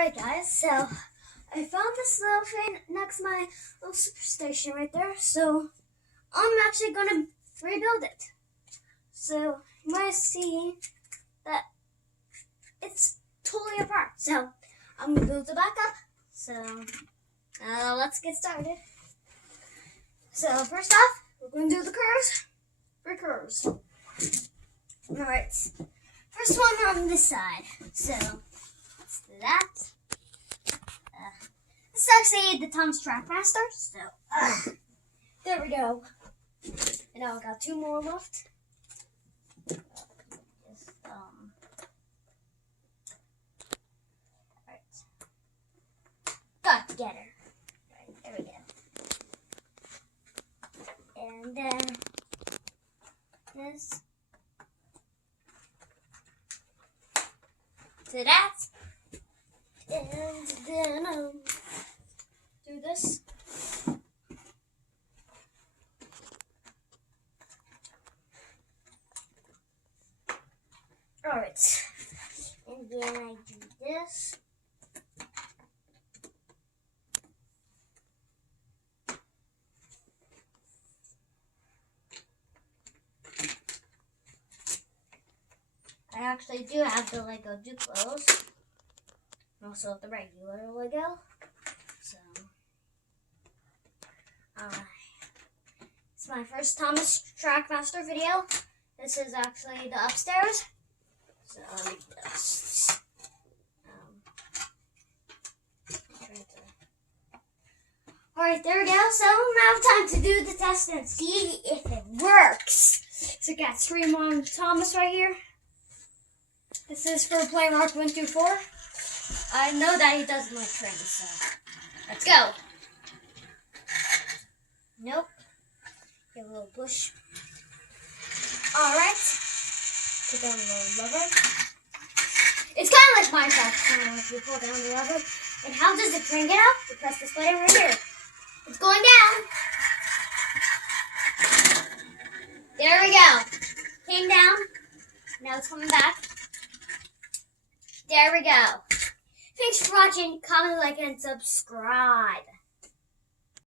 Alright guys, so I found this little thing next to my little superstation right there, so I'm actually gonna rebuild it. So you might see that it's totally apart. So I'm gonna build it back up. So let's get started. So first off, we're gonna do the curves. 3 curves. Alright. First one on this side. So let's do that. This is actually the Tom's Trackmaster. So there we go. And now we got 2 more left. Just alright. Got together. Right, there we go. And then this to that. And then do this. Alright. And then I do this. I actually do have the Lego Duplos. Also the regular Lego. So it's my first Thomas Trackmaster video. This is actually the upstairs. So just alright, there we go. So now time to do the test and see if it works. So I got 3 more Thomas right here. This is for player mark 1 through 4. I know that he doesn't like trains, so let's go. Nope. Give a little push. Alright. Put down a little lever. It's kind of like Minecraft. If you pull down the lever. And how does the train get out? You press this button right here. It's going down. There we go. Came down. Now it's coming back. There we go. Thanks for watching. Comment, like, and subscribe.